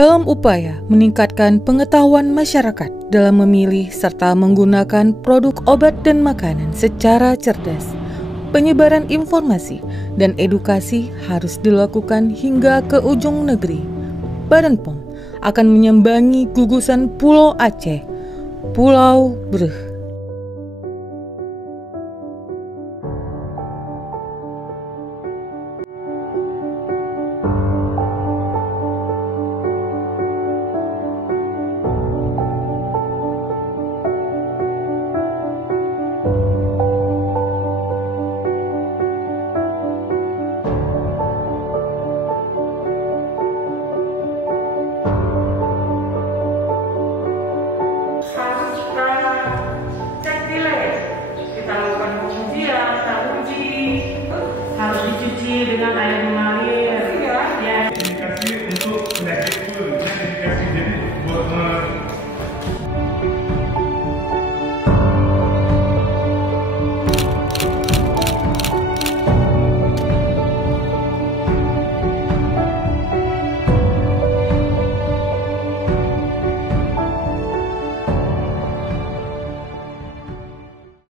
Dalam upaya meningkatkan pengetahuan masyarakat dalam memilih serta menggunakan produk obat dan makanan secara cerdas, penyebaran informasi dan edukasi harus dilakukan hingga ke ujung negeri. Badan POM akan menyambangi gugusan Pulau Aceh, Pulau Breh. Harus kita cek nilai, kita lakukan pengujian, kita uji, harus dicuci dengan air mengalir.